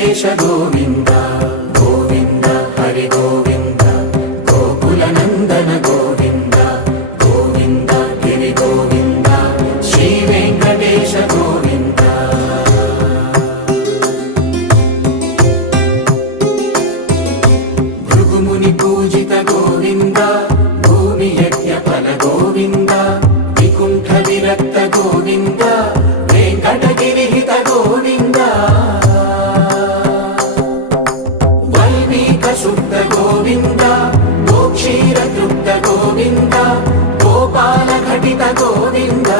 వెంకటేశ గోవింద గోవింద హరి గోవింద గోకుల నందన గోవింద గోవింద గిరి గోవింద శ్రీ వెంకటేశ గోవింద భృగుముని పూజిత గోవింద భూమి యజ్ఞ ఫల గోవింద వికుంఠ విరక్త గోవింద వెంకటగిరిహిత గోవింద వల్మీక శుద్ధ గోవింద గోక్షీర తృప్త గోవింద గోపాల ఘటిత గోవింద